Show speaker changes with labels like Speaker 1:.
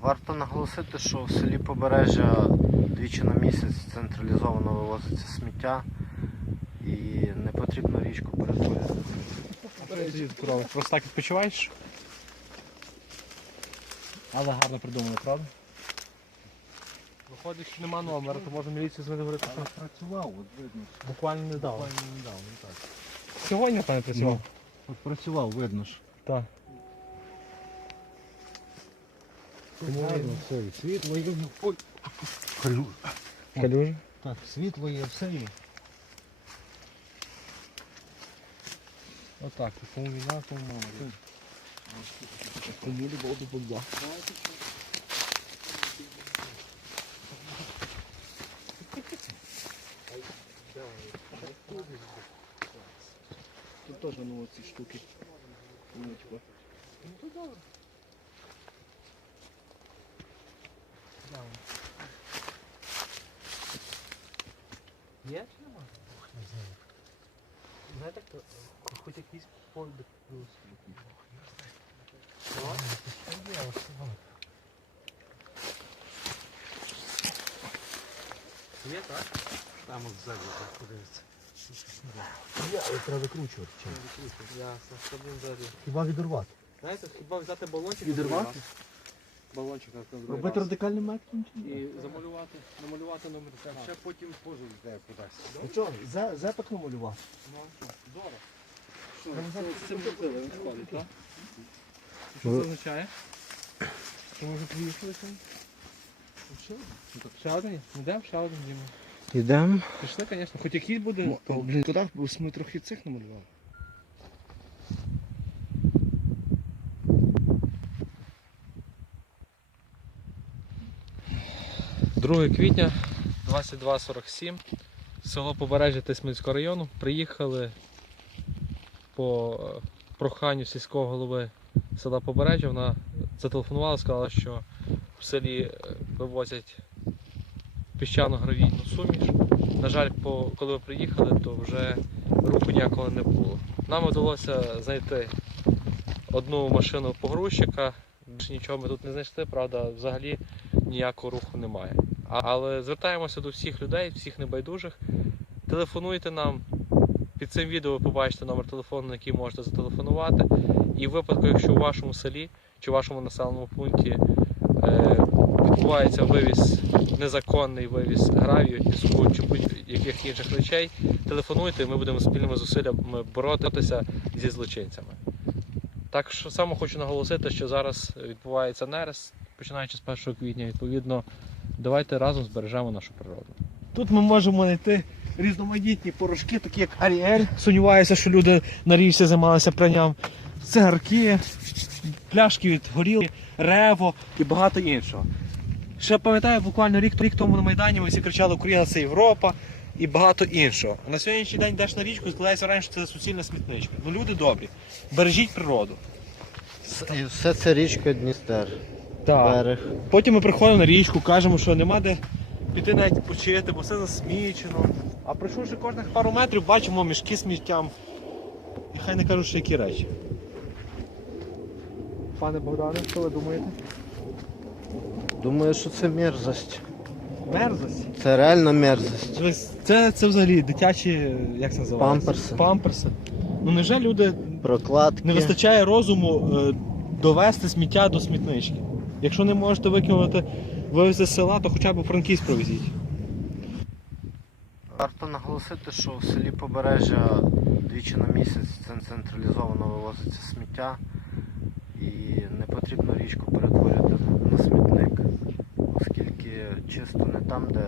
Speaker 1: Варто наголосити, що в селі Побережжя двічі на місяць централізовано вивозиться сміття і не потрібно річку перетворювати.
Speaker 2: Просто так відпочиваєш. Але гарно придумали, правда? Виходить, що нема номера, то може міліцію з говорити, що
Speaker 3: Працював, от видно.
Speaker 2: буквально не дав.
Speaker 3: Буквально не ну так.
Speaker 2: Сьогодні, напевно, працював.
Speaker 3: От працював, видно ж.
Speaker 2: Так.
Speaker 3: видно все, і світло є. Ой, калюжа.
Speaker 2: Калюжа.
Speaker 3: Так, світло є, все є.
Speaker 2: Отак, кому війна, кому мама. Кому воду Богда. Тут теж ну ці штуки. Ну, типа. Є чи нема? Знаєте, хто? Хоч якийсь подих плюс. Є, так?
Speaker 3: Там от ззаду так подивиться.
Speaker 2: Є, але треба викручувати. Ясно, що будемо далі.
Speaker 3: Хіба відірвати?
Speaker 2: Знаєте, хіба взяти балончик
Speaker 3: Відірвати?
Speaker 2: Балончик на другий
Speaker 3: Робити
Speaker 2: раз.
Speaker 3: методом чи
Speaker 2: І замалювати, намалювати номер.
Speaker 3: Ще потім теж йде кудись.
Speaker 2: Ну,
Speaker 3: Ну що, за, за так намалював?
Speaker 2: Здорово. Що, це з цим мотивом виходить, так? Що це означає? Що ми вже приїхали один? Ну, так, Ще один? є? Йдемо, ще один Діма.
Speaker 1: Йдемо.
Speaker 2: Пішли, звісно, хоч якийсь буде.
Speaker 3: Ну, блін, туди бо ми трохи цих намалювали.
Speaker 2: Друге квітня 22.47, село Побережжя Тисминського району. Приїхали по е, проханню сільського голови села Побережжя. Вона зателефонувала, сказала, що в селі е, вивозять піщано-гравійну суміш. На жаль, по, коли ми приїхали, то вже руху ніякого не було. Нам вдалося знайти одну машину погрузчика. Нічого ми тут не знайшли, правда, взагалі ніякого руху немає. Але звертаємося до всіх людей, всіх небайдужих. Телефонуйте нам. Під цим відео ви побачите номер телефону, на який можете зателефонувати. І в випадку, якщо у вашому селі чи вашому населеному пункті е, відбувається вивіз, незаконний вивіз гравію, піску чи будь-яких інших речей, телефонуйте, і ми будемо спільними зусиллями боротися зі злочинцями. Так що саме хочу наголосити, що зараз відбувається нерест, починаючи з 1 квітня, відповідно, давайте разом збережемо нашу природу.
Speaker 4: Тут ми можемо знайти різноманітні порошки, такі як Аріель. Сумніваюся, що люди на річці займалися пранням. Цигарки, пляшки від горілки, рево і багато іншого. Ще пам'ятаю, буквально рік, рік тому на Майдані ми всі кричали Україна це Європа і багато іншого. А на сьогоднішній день йдеш на річку і складається раніше, це суцільна смітничка. Ну люди добрі, бережіть природу.
Speaker 1: І все це річка Дністер.
Speaker 4: Так.
Speaker 1: Берег.
Speaker 4: Потім ми приходимо на річку, кажемо, що нема де піти навіть почити, бо все засмічено. А пройшовши кожних пару метрів, бачимо мішки з сміттям. І хай не кажуть, що які речі. Пане Богдане, що ви думаєте?
Speaker 1: Думаю, що це мерзость.
Speaker 4: Мерзость.
Speaker 1: Це реально мерзость.
Speaker 4: Дивись, Це, це взагалі дитячі, як це називається?
Speaker 1: Памперси.
Speaker 4: Памперси. Ну невже люди
Speaker 1: Прокладки.
Speaker 4: не вистачає розуму е, довести сміття до смітнички? Якщо не можете викинути вивезти з села, то хоча б у Франківськ провезіть.
Speaker 1: Варто наголосити, що в селі Побережжя двічі на місяць централізовано вивозиться сміття і не потрібно річку перетворювати на смітник, оскільки чисто не там, де